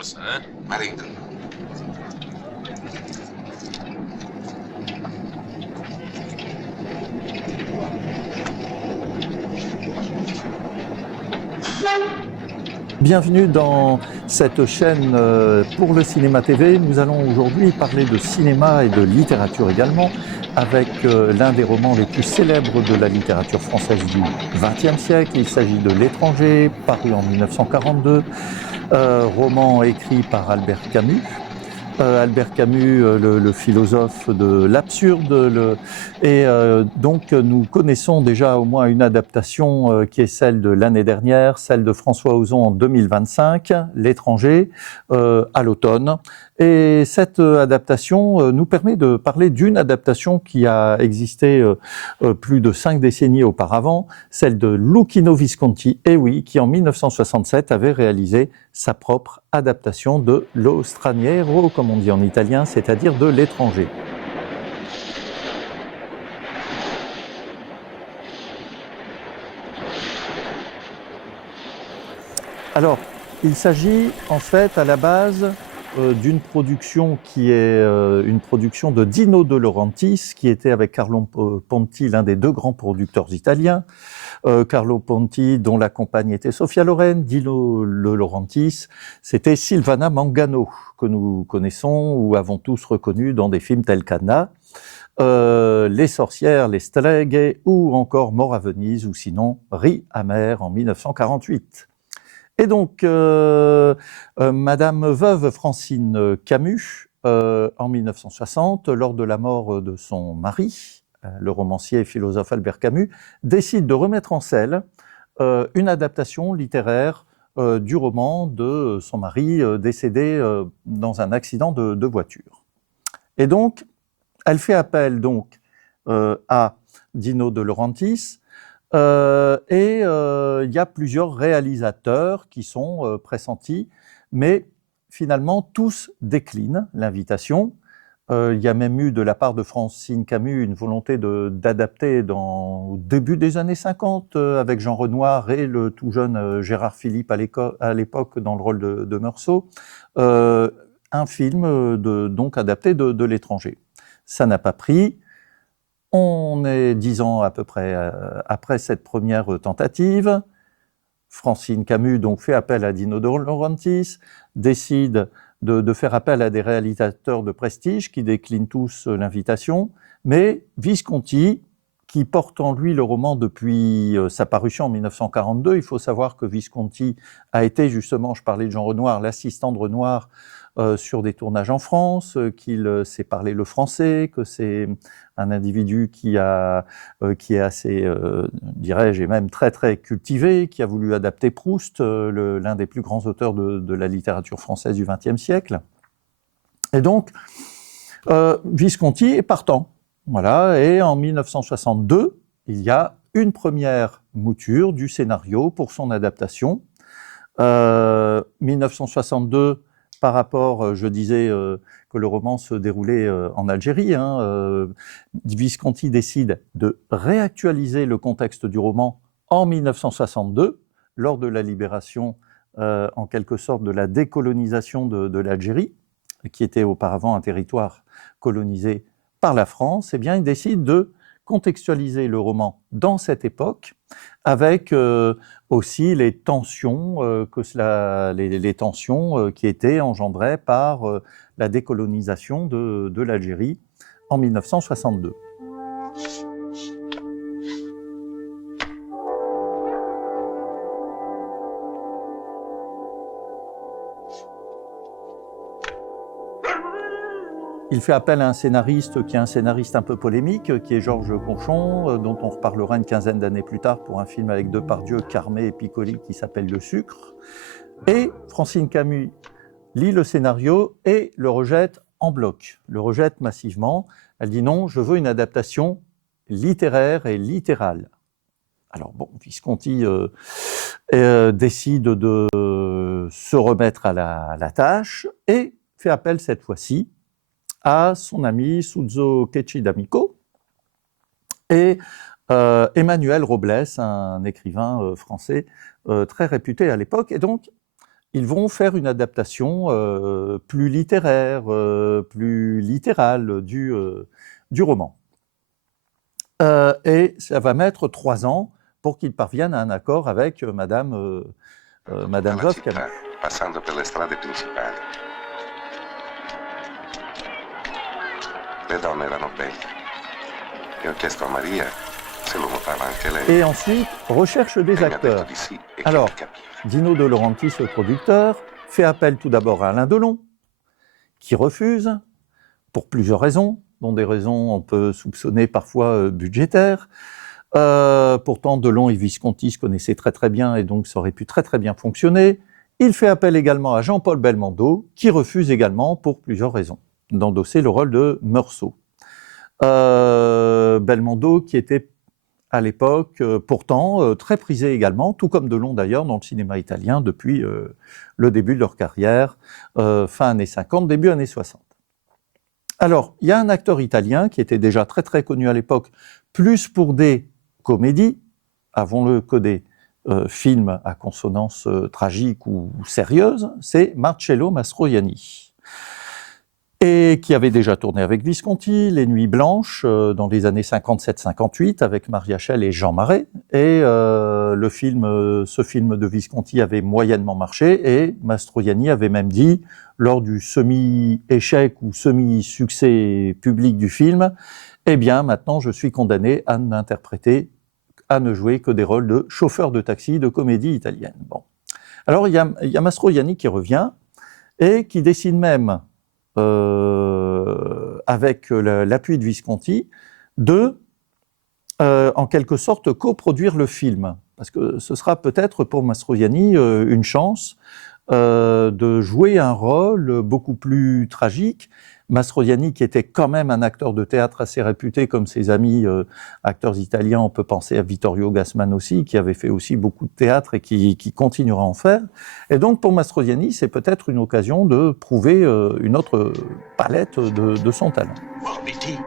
الفرصة ها؟ مريض. Bienvenue dans cette chaîne pour le cinéma TV. Nous allons aujourd'hui parler de cinéma et de littérature également, avec l'un des romans les plus célèbres de la littérature française du XXe siècle. Il s'agit de L'Étranger, paru en 1942, roman écrit par Albert Camus. Albert Camus, le philosophe de l'absurde, donc nous connaissons déjà au moins une adaptation qui est celle de l'année dernière, celle de François Ozon en 2025, L'Étranger, à l'automne. Et cette adaptation nous permet de parler d'une adaptation qui a existé plus de 5 décennies auparavant, celle de Luchino Visconti, et oui, qui en 1967 avait réalisé sa propre adaptation de Lo Straniero, comme on dit en italien, c'est-à-dire de L'Étranger. Alors, il s'agit en fait à la base d'une production qui est une production de Dino De Laurentiis, qui était avec Carlo Ponti, l'un des 2 grands producteurs italiens. Carlo Ponti, dont la compagne était Sophia Loren. Dino De Laurentiis, c'était Silvana Mangano, que nous connaissons ou avons tous reconnu dans des films tels qu'Anna, Les Sorcières, Les Streghe, ou encore Mort à Venise, ou sinon Riz amer en 1948. Et donc, Madame veuve Francine Camus, en 1960, lors de la mort de son mari, le romancier et philosophe Albert Camus, décide de remettre en scène une adaptation littéraire du roman de son mari décédé dans un accident de voiture. Et donc, elle fait appel donc à Dino De Laurentiis, il y a plusieurs réalisateurs qui sont pressentis, mais finalement tous déclinent l'invitation. Il y a même eu de la part de Francine Camus une volonté d'adapter au début des années 50 avec Jean Renoir et le tout jeune Gérard Philippe à l'époque dans le rôle de Meursault, un film donc adapté de L'Étranger. Ça n'a pas pris. On est 10 ans à peu près après cette première tentative. Francine Camus donc fait appel à Dino De Laurentiis, décide de faire appel à des réalisateurs de prestige qui déclinent tous l'invitation, mais Visconti, qui porte en lui le roman depuis sa parution en 1942, il faut savoir que Visconti a été justement, je parlais de Jean Renoir, l'assistant de Renoir sur des tournages en France, qu'il sait parler le français, que c'est un individu qui est assez, dirais-je, et même très très cultivé, qui a voulu adapter Proust, l'un des plus grands auteurs de la littérature française du XXe siècle. Et donc, Visconti est partant. Voilà, et en 1962, il y a une première mouture du scénario pour son adaptation. 1962, par rapport, je disais que le roman se déroulait en Algérie, Visconti décide de réactualiser le contexte du roman en 1962, lors de la libération, en quelque sorte, de la décolonisation de l'Algérie, qui était auparavant un territoire colonisé par la France. Eh bien, il décide de contextualiser le roman dans cette époque, avec aussi les tensions, les tensions qui étaient engendrées par la décolonisation de l'Algérie en 1962. Il fait appel à un scénariste qui est un scénariste un peu polémique, qui est Georges Conchon, dont on reparlera une quinzaine d'années plus tard pour un film avec Depardieu, Carmé et Piccoli qui s'appelle Le Sucre. Et Francine Camus lit le scénario et le rejette en bloc, le rejette massivement. Elle dit non, je veux une adaptation littéraire et littérale. Alors bon, Visconti décide de se remettre à la tâche et fait appel cette fois-ci à son ami Suzo Keiichi d'Amico et Emmanuel Robles, un écrivain français très réputé à l'époque. Et donc, ils vont faire une adaptation plus littéraire, plus littérale du roman. Et ça va mettre 3 ans pour qu'ils parviennent à un accord avec Madame Veuve Camus. Passando per le strade principali. Le donne erano belle. E ho chiesto a Maria se lo notava anche lei. Et ensuite, recherche des Elle mi ha detto acteurs. di sì e che Alors, mi capiva. Dino De Laurentiis, le producteur, fait appel tout d'abord à Alain Delon, qui refuse, pour plusieurs raisons, dont des raisons on peut soupçonner parfois budgétaires. Pourtant, Delon et Visconti se connaissaient très très bien et donc ça aurait pu très très bien fonctionner. Il fait appel également à Jean-Paul Belmondo, qui refuse également pour plusieurs raisons d'endosser le rôle de Meursault. Belmondo qui était à l'époque pourtant très prisé également, tout comme Delon d'ailleurs dans le cinéma italien depuis le début de leur carrière, fin années 50, début années 60. Alors, il y a un acteur italien qui était déjà très très connu à l'époque, plus pour des comédies, avons-le que des films à consonance tragique ou sérieuse, c'est Marcello Mastroianni. Et qui avait déjà tourné avec Visconti, Les Nuits Blanches, dans les années 57-58, avec Maria Schell et Jean Marais. Et ce film de Visconti avait moyennement marché, et Mastroianni avait même dit, lors du semi-échec ou semi-succès public du film, eh bien, maintenant, je suis condamné à ne jouer que des rôles de chauffeur de taxi de comédie italienne. Bon. Alors, il y a Mastroianni qui revient, et qui décide même, avec l'appui de Visconti, de, en quelque sorte, coproduire le film. Parce que ce sera peut-être pour Mastroianni une chance de jouer un rôle beaucoup plus tragique. Mastroianni, qui était quand même un acteur de théâtre assez réputé, comme ses amis acteurs italiens, on peut penser à Vittorio Gassman aussi, qui avait fait aussi beaucoup de théâtre et qui continuera à en faire. Et donc pour Mastroianni, c'est peut-être une occasion de prouver une autre palette de son talent. Vomiti.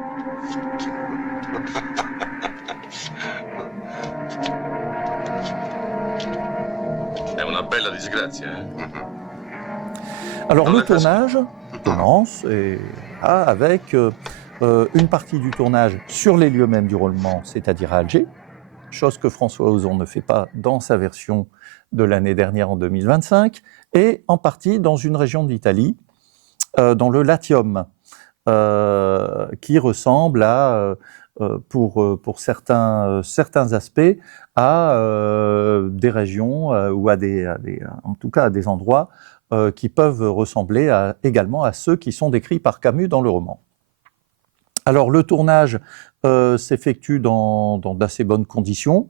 È una bella disgrazia, eh? Alors Dans le la façon- tournage commence avec une partie du tournage sur les lieux mêmes du roman, c'est-à-dire à Alger, chose que François Ozon ne fait pas dans sa version de l'année dernière en 2025, et en partie dans une région d'Italie, dans le Latium, qui ressemble à, pour certains aspects, à des régions ou en tout cas à des endroits qui peuvent ressembler également à ceux qui sont décrits par Camus dans le roman. Alors le tournage s'effectue dans d'assez bonnes conditions,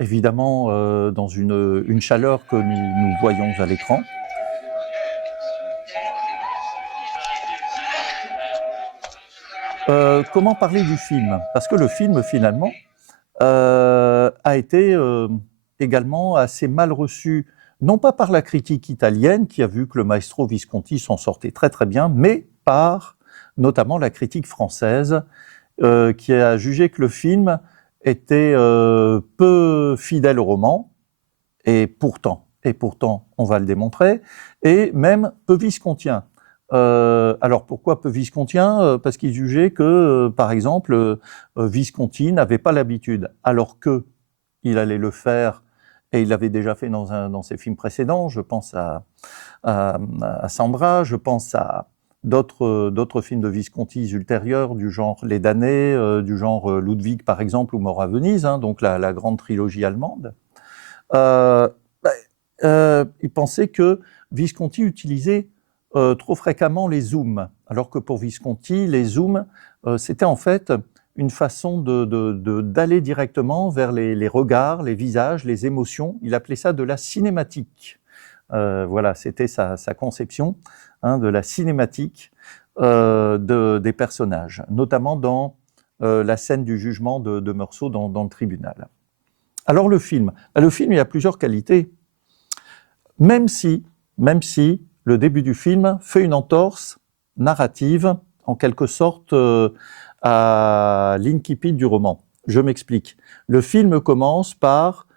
évidemment dans une chaleur que nous voyons à l'écran. Comment parler du film? Parce que le film finalement a été également assez mal reçu, non pas par la critique italienne qui a vu que le maestro Visconti s'en sortait très très bien, mais par notamment la critique française qui a jugé que le film était peu fidèle au roman, et pourtant, on va le démontrer, et même peu viscontien. Alors pourquoi peu viscontien? Parce qu'il jugeait que, par exemple, Visconti n'avait pas l'habitude, alors que il allait le faire, et il l'avait déjà fait dans ses films précédents. Je pense à Sandra, je pense à d'autres films de Visconti ultérieurs, du genre Les Damnés, du genre Ludwig par exemple, ou Mort à Venise, hein, donc la grande trilogie allemande. Il pensait que Visconti utilisait trop fréquemment les zooms, alors que pour Visconti, les zooms, c'était en fait une façon d'aller directement vers les regards, les visages, les émotions. Il appelait ça de la cinématique. Voilà, c'était sa conception de la cinématique des personnages, notamment dans la scène du jugement de Meursault dans le tribunal. Alors le film, il y a plusieurs qualités, même si le début du film fait une entorse narrative, en quelque sorte, à l'incipit du roman. Je m'explique. Le film commence par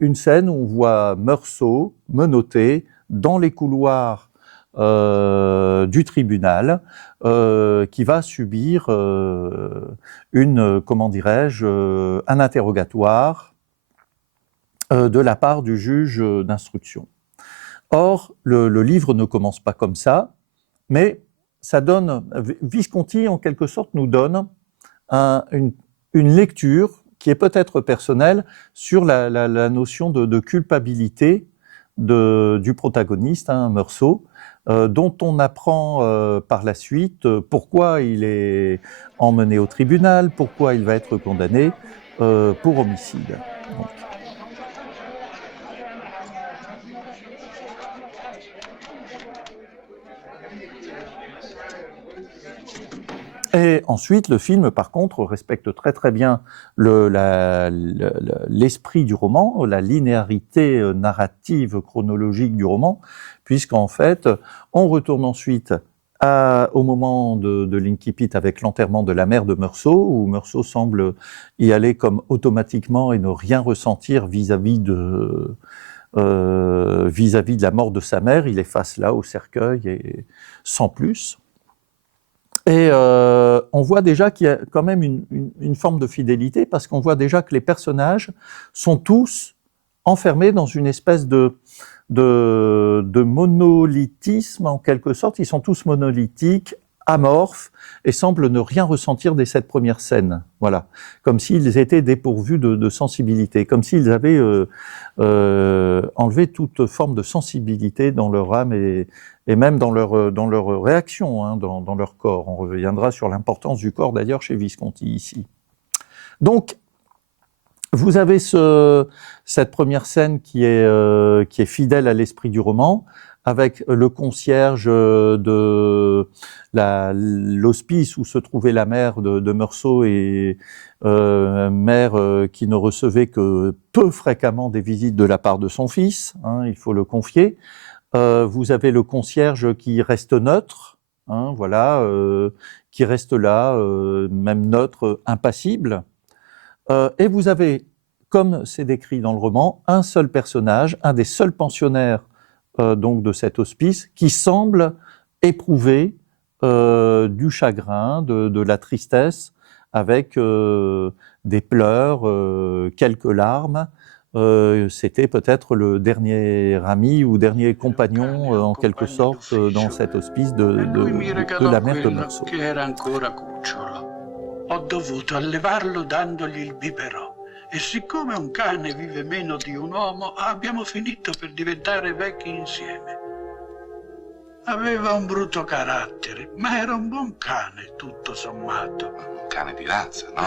une scène où on voit Meursault menotté dans les couloirs du tribunal, qui va subir un interrogatoire de la part du juge d'instruction. Or, le livre ne commence pas comme ça, mais ça donne, Visconti en quelque sorte nous donne une lecture qui est peut-être personnelle sur la notion de culpabilité du protagoniste, Meursault, dont on apprend par la suite pourquoi il est emmené au tribunal, pourquoi il va être condamné pour homicide. Donc. Et ensuite, le film, par contre, respecte très très bien l'esprit du roman, la linéarité narrative, chronologique du roman, puisqu'en fait, on retourne ensuite au moment de l'incipit avec l'enterrement de la mère de Meursault, où Meursault semble y aller comme automatiquement et ne rien ressentir vis-à-vis de la mort de sa mère. Il est face là au cercueil et sans plus. Et on voit déjà qu'il y a quand même une forme de fidélité, parce qu'on voit déjà que les personnages sont tous enfermés dans une espèce de monolithisme en quelque sorte. Ils sont tous monolithiques, amorphes, et semblent ne rien ressentir des 7 premières scènes. Voilà, comme s'ils étaient dépourvus de sensibilité, comme s'ils avaient enlevé toute forme de sensibilité dans leur âme et même dans leur réaction, dans leur corps. On reviendra sur l'importance du corps d'ailleurs chez Visconti ici. Donc, vous avez cette première scène qui est fidèle à l'esprit du roman, avec le concierge de l'hospice où se trouvait la mère de Meursault, et mère qui ne recevait que peu fréquemment des visites de la part de son fils, il faut le confier. Vous avez le concierge qui reste neutre, voilà, qui reste là, même neutre, impassible. Et vous avez, comme c'est décrit dans le roman, un seul personnage, un des seuls pensionnaires donc de cet hospice, qui semble éprouver du chagrin, de la tristesse, avec des pleurs, quelques larmes. C'était peut-être le dernier ami ou dernier compagnon, en quelque sorte, dans cet hospice de la mère de Meursault. Ho dovuto allevarlo dandogli il biberò. E siccome un cane vive meno di un uomo, abbiamo finito per diventare vecchi insieme. Aveva un brutto carattere, ma era un buon cane, tutto sommato. Un cane di razza, no?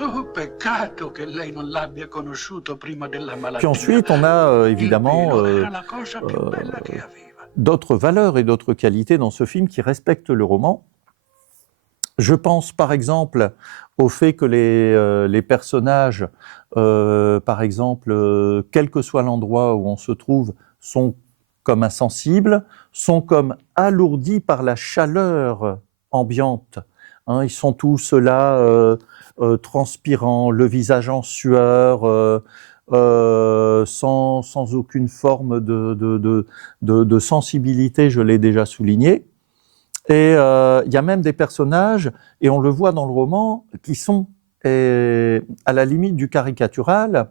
Oh, peccato che lei non l'abbia conosciuto prima della malattia. Puis ensuite, on a évidemment era la cosa più bella che aveva. D'autres valeurs et d'autres qualités dans ce film qui respectent le roman. Je pense par exemple au fait que les personnages, par exemple, quel que soit l'endroit où on se trouve, sont comme insensibles, sont comme alourdis par la chaleur ambiante. Ils sont tous là, transpirants, le visage en sueur, sans aucune forme de sensibilité, je l'ai déjà souligné. Et il y a même des personnages, et on le voit dans le roman, qui sont à la limite du caricatural.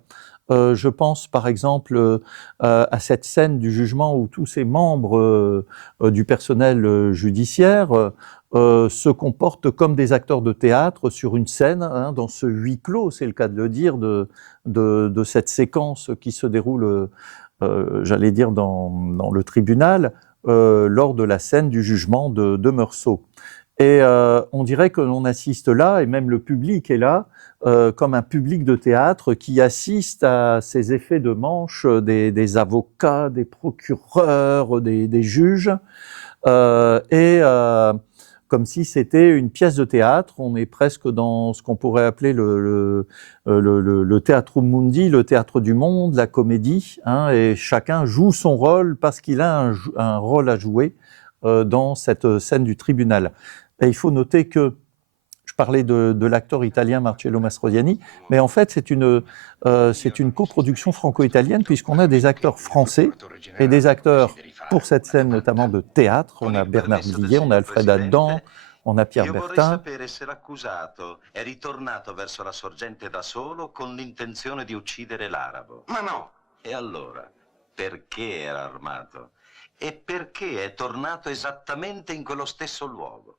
Je pense par exemple à cette scène du jugement où tous ces membres du personnel judiciaire se comportent comme des acteurs de théâtre sur une scène, dans ce huis clos, c'est le cas de le dire, de cette séquence qui se déroule, j'allais dire, dans le tribunal, lors de la scène du jugement de Meursault. Et on dirait que l'on assiste là, et même le public est là, comme un public de théâtre qui assiste à ces effets de manche des avocats, des procureurs, des juges, comme si c'était une pièce de théâtre. On est presque dans ce qu'on pourrait appeler le Theatrum Mundi, le théâtre du monde, la comédie, et chacun joue son rôle parce qu'il a un rôle à jouer dans cette scène du tribunal. Et il faut noter que, je parlais de l'acteur italien Marcello Mastroianni, mais en fait c'est une coproduction franco-italienne puisqu'on a des acteurs français et des acteurs pour cette scène notamment de théâtre. On a Bernard Blier, on a Alfred Adam, on a Pierre Bertin. sapere se l'accusato è ritornato verso la sorgente da solo con l'intenzione di uccidere l'arabo. Ma no! E allora, perché era armato? E perché è tornato esattamente in quello stesso luogo?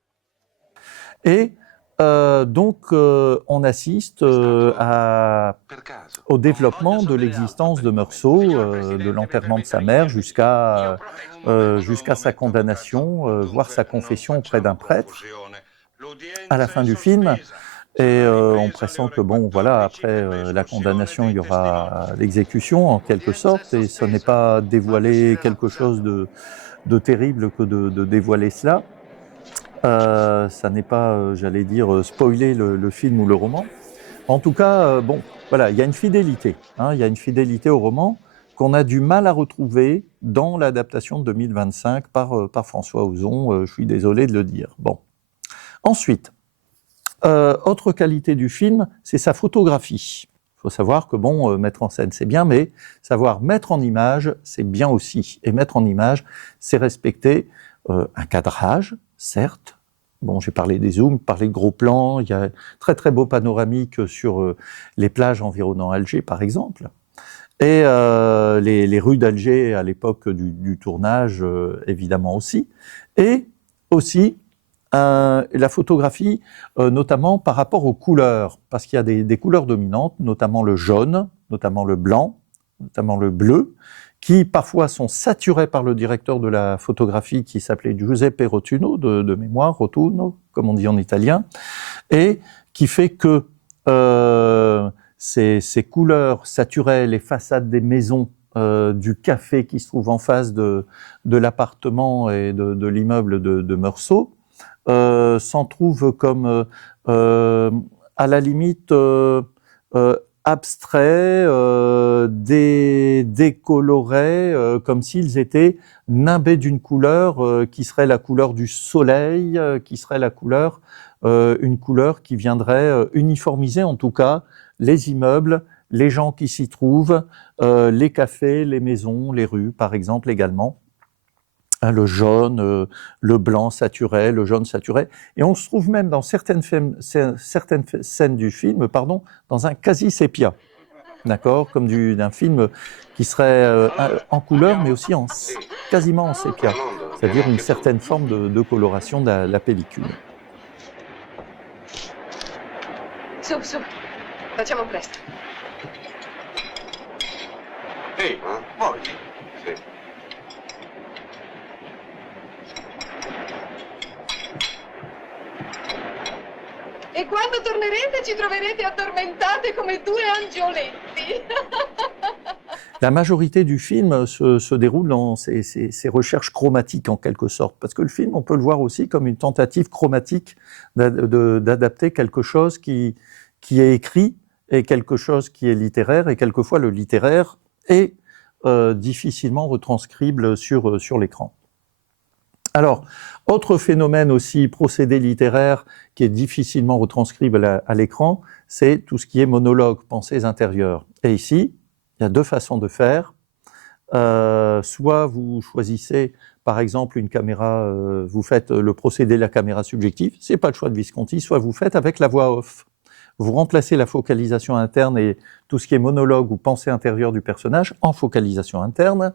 Et donc on assiste Per caso. au développement de l'existence de Meursault, de l'enterrement de sa mère jusqu'à sa condamnation, voire sa confession auprès d'un prêtre à la fin du film. Et on pressent que bon, voilà, après la condamnation, il y aura l'exécution en quelque sorte, et ce n'est pas dévoiler quelque chose de terrible que de dévoiler cela. Ça n'est pas, j'allais dire, spoiler le film ou le roman. En tout cas, bon, voilà, il y a une fidélité, hein, il y a une fidélité au roman qu'on a du mal à retrouver dans l'adaptation de 2025 par François Ozon, je suis désolé de le dire. Bon. Ensuite, autre qualité du film, c'est sa photographie. Il faut savoir que bon, mettre en scène c'est bien, mais savoir mettre en image c'est bien aussi. Et mettre en image, c'est respecter un cadrage, certes. Bon, j'ai parlé des zooms, parlé de gros plans, il y a un très très beau panoramique sur les plages environnant Alger par exemple. Et les rues d'Alger à l'époque du tournage, évidemment aussi. Et aussi, la photographie, notamment par rapport aux couleurs, parce qu'il y a des couleurs dominantes, notamment le jaune, notamment le blanc, notamment le bleu, qui parfois sont saturés par le directeur de la photographie qui s'appelait Giuseppe Rotuno, de mémoire, Rotuno, comme on dit en italien, et qui fait que ces couleurs saturaient les façades des maisons, du café qui se trouve en face de l'appartement et de l'immeuble de Meursault, s'en trouve comme à la limite abstrait, décoloré, comme s'ils étaient nimbés d'une couleur qui serait la couleur du soleil, qui serait la couleur, une couleur qui viendrait uniformiser en tout cas les immeubles, les gens qui s'y trouvent, les cafés, les maisons, les rues par exemple également. Le jaune, le blanc saturé, le jaune saturé. Et on se trouve même dans certaines scènes du film, dans un quasi-sépia. D'accord, comme d'un film qui serait en couleur, mais aussi quasiment en sépia. C'est-à-dire une certaine forme de coloration de la pellicule. Su, facciamo presto. Ehi, muoviti. Sì. E quando tornerete ci troverete addormentate come due angioletti. La majorité du film se déroule dans ces recherches chromatiques en quelque sorte, parce que le film, on peut le voir aussi comme une tentative chromatique d'adapter quelque chose qui est écrit et quelque chose qui est littéraire, et quelquefois le littéraire est difficilement retranscrible sur l'écran. Alors, autre phénomène aussi, procédé littéraire qui est difficilement retranscrible à l'écran, c'est tout ce qui est monologue, pensées intérieures. Et ici, il y a deux façons de faire. Soit vous choisissez, par exemple, une caméra, vous faites le procédé de la caméra subjective, c'est pas le choix de Visconti, soit vous faites avec la voix off. Vous remplacez la focalisation interne et tout ce qui est monologue ou pensée intérieure du personnage en focalisation interne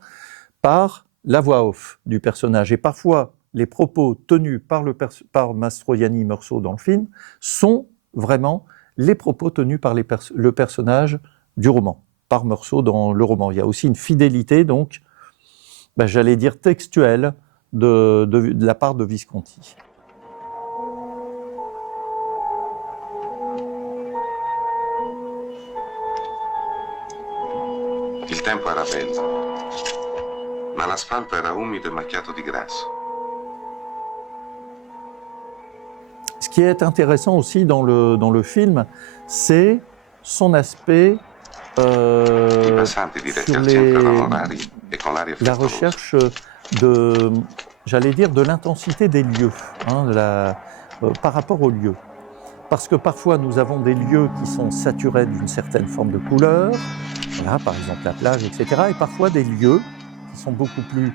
par la voix off du personnage. Et parfois, les propos tenus par Mastroianni Meursault dans le film sont vraiment les propos tenus par le personnage du roman, par Meursault dans le roman. Il y a aussi une fidélité, donc, j'allais dire textuelle, de la part de Visconti. Il tempo era bello, ma l'asfalto era umido e macchiato di grasso. Ce qui est intéressant aussi dans le film, c'est son aspect I passanti diretti al centro erano rari e con l'aria la frettolosa. recherche j'allais dire, de l'intensité des lieux, hein, par rapport aux lieux. parce que parfois nous avons des lieux qui sont saturés d'une certaine forme de couleur, voilà, par exemple la plage, etc. Et parfois des lieux qui sont beaucoup plus,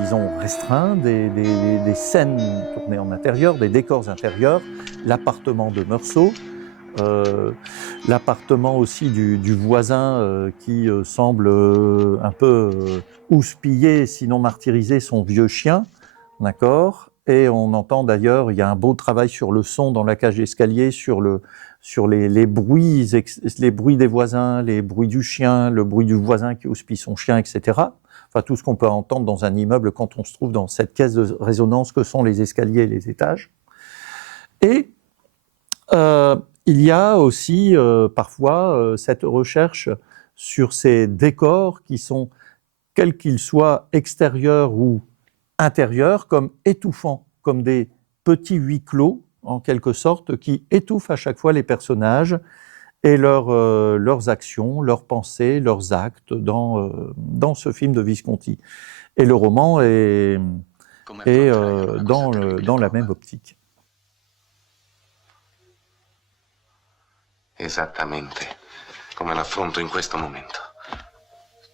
disons, restreints, des scènes tournées en intérieur, des décors intérieurs, l'appartement de Meursault, l'appartement aussi du voisin qui semble un peu houspiller, sinon martyriser son vieux chien, d'accord. Et on entend d'ailleurs, il y a un beau travail sur le son dans la cage d'escalier, sur les bruits des voisins, les bruits du chien, le bruit du voisin qui houspille son chien, etc. Enfin, tout ce qu'on peut entendre dans un immeuble quand on se trouve dans cette caisse de résonance que sont les escaliers et les étages. Et il y a aussi parfois cette recherche sur ces décors qui sont, quels qu'ils soient, extérieurs ou intérieurs, comme étouffants, comme des petits huis clos, en quelque sorte, qui étouffent à chaque fois les personnages et leurs actions, leurs pensées, leurs actes dans ce film de Visconti. Et le roman est dans la même optique. Esattamente come l'affronto in questo momento.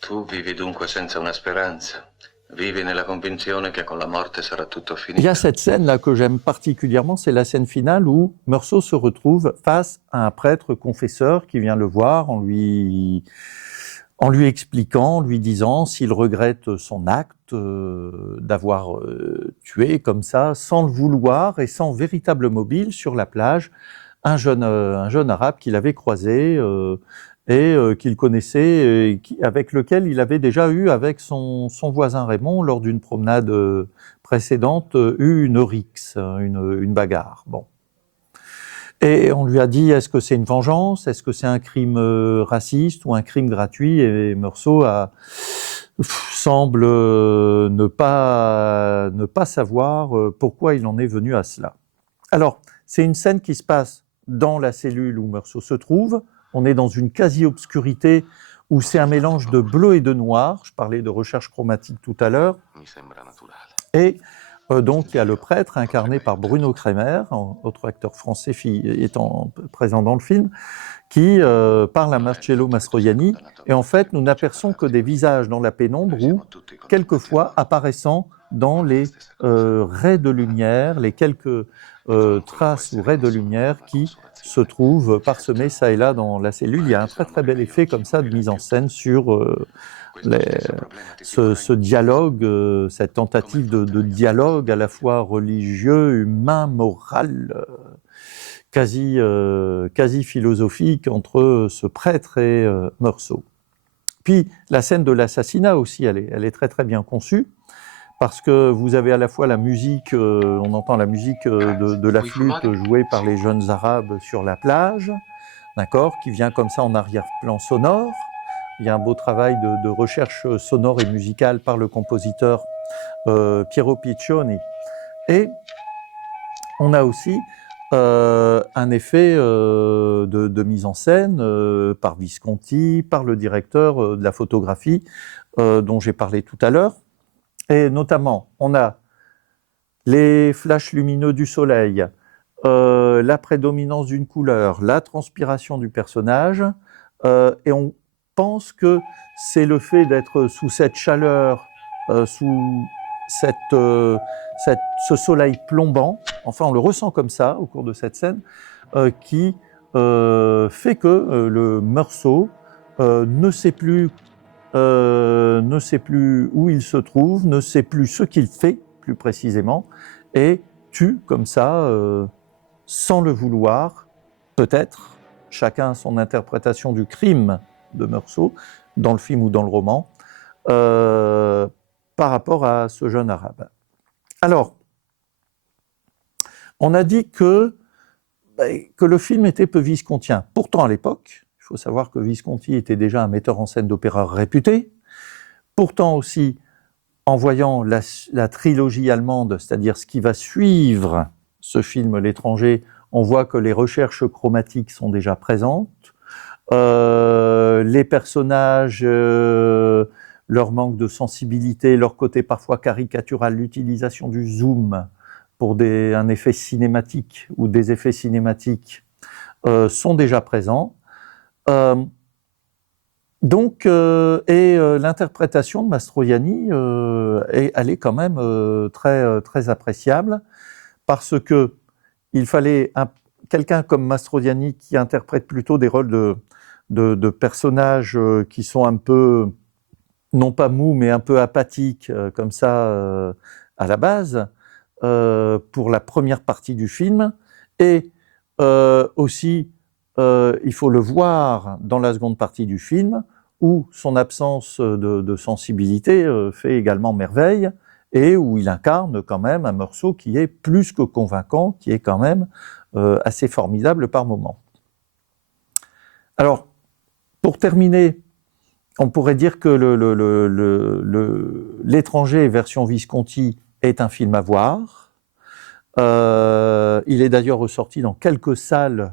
Tu vivi dunque senza una speranza. Vivi nella convinzione che con la morte sarà tutto finito. Il y a cette scène-là que j'aime particulièrement, c'est la scène finale où Meursault se retrouve face à un prêtre confesseur qui vient le voir en lui expliquant, en lui disant s'il regrette son acte d'avoir tué comme ça, sans le vouloir et sans véritable mobile sur la plage, un jeune arabe qu'il avait croisé qu'il connaissait, avec lequel il avait déjà eu, avec son voisin Raymond, lors d'une promenade précédente, eu une rixe, une bagarre. Bon. Et on lui a dit, est-ce que c'est une vengeance? Est-ce que c'est un crime raciste ou un crime gratuit? Et Meursault semble ne pas savoir pourquoi il en est venu à cela. Alors, c'est une scène qui se passe dans la cellule où Meursault se trouve. On est dans une quasi-obscurité où c'est un mélange de bleu et de noir. Je parlais de recherche chromatique tout à l'heure. Et donc, il y a le prêtre incarné par Bruno Kremer, autre acteur français étant présent dans le film, qui parle à Marcello Mastroianni. Et en fait, nous n'aperçons que des visages dans la pénombre ou, quelquefois, apparaissant dans les raies de lumière, les quelques traces ou raies de lumière qui se trouvent parsemés ça et là dans la cellule. Il y a un très très bel effet comme ça de mise en scène sur ce dialogue, cette tentative de dialogue à la fois religieux, humain, moral, quasi philosophique entre ce prêtre et Meursault. Puis la scène de l'assassinat aussi, elle est très très bien conçue, parce que vous avez à la fois la musique, on entend la musique de la flûte jouée par les jeunes arabes sur la plage, d'accord, qui vient comme ça en arrière-plan sonore. Il y a un beau travail de recherche sonore et musicale par le compositeur Piero Piccioni. Et on a aussi un effet de mise en scène par Visconti, par le directeur de la photographie dont j'ai parlé tout à l'heure. Et notamment, on a les flashs lumineux du soleil, la prédominance d'une couleur, la transpiration du personnage, et on pense que c'est le fait d'être sous cette chaleur, sous ce soleil plombant, enfin on le ressent comme ça au cours de cette scène, qui fait que le Meursault ne sait plus où il se trouve, ne sait plus ce qu'il fait, plus précisément, et tue comme ça, sans le vouloir, peut-être, chacun son interprétation du crime de Meursault, dans le film ou dans le roman, par rapport à ce jeune arabe. Alors, on a dit que le film était peu viscontien. Pourtant, à l'époque, il faut savoir que Visconti était déjà un metteur en scène d'opéra réputé. Pourtant aussi, en voyant la trilogie allemande, c'est-à-dire ce qui va suivre ce film L'étranger, on voit que les recherches chromatiques sont déjà présentes. Les personnages, leur manque de sensibilité, leur côté parfois caricatural, l'utilisation du zoom pour un effet cinématique ou des effets cinématiques sont déjà présents. L'interprétation de Mastroianni, elle est quand même très appréciable, parce que il fallait quelqu'un comme Mastroianni qui interprète plutôt des rôles de personnages qui sont un peu, non pas mous, mais un peu apathiques, comme ça, à la base, pour la première partie du film. Et aussi, il faut le voir dans la seconde partie du film, où son absence de sensibilité fait également merveille, et où il incarne quand même un Meursault qui est plus que convaincant, qui est quand même assez formidable par moments. Alors, pour terminer, on pourrait dire que L'étranger version Visconti est un film à voir. Il est d'ailleurs ressorti dans quelques salles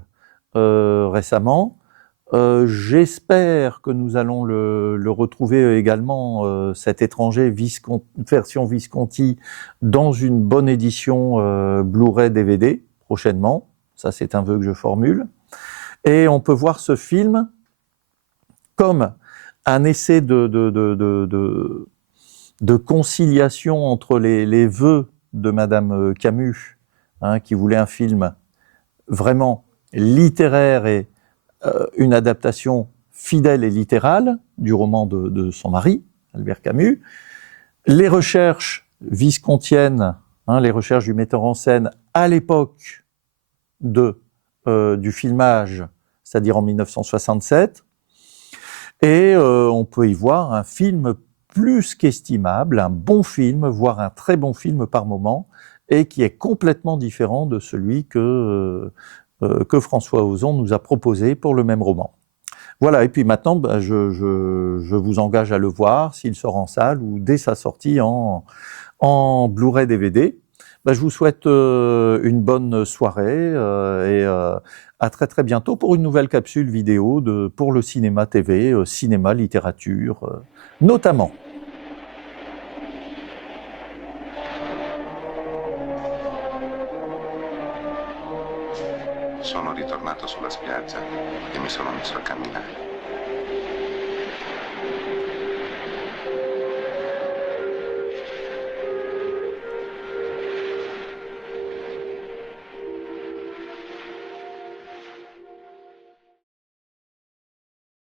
récemment. J'espère que nous allons le retrouver également, cet Étranger version Visconti, dans une bonne édition Blu-ray DVD prochainement. Ça, c'est un vœu que je formule. Et on peut voir ce film comme un essai de conciliation entre les vœux de Madame Camus, qui voulait un film vraiment littéraire et une adaptation fidèle et littérale du roman de son mari, Albert Camus, les recherches viscontiennes, les recherches du metteur en scène à l'époque du filmage, c'est-à-dire en 1967, et on peut y voir un film plus qu'estimable, un bon film, voire un très bon film par moment, et qui est complètement différent de celui que François Ozon nous a proposé pour le même roman. Voilà, et puis maintenant, je vous engage à le voir, s'il sort en salle ou dès sa sortie en Blu-ray DVD. Je vous souhaite une bonne soirée et à très très bientôt pour une nouvelle capsule vidéo pour le cinéma TV, cinéma, littérature, notamment. Sono ritornato sulla spiaggia e mi sono messo a camminare.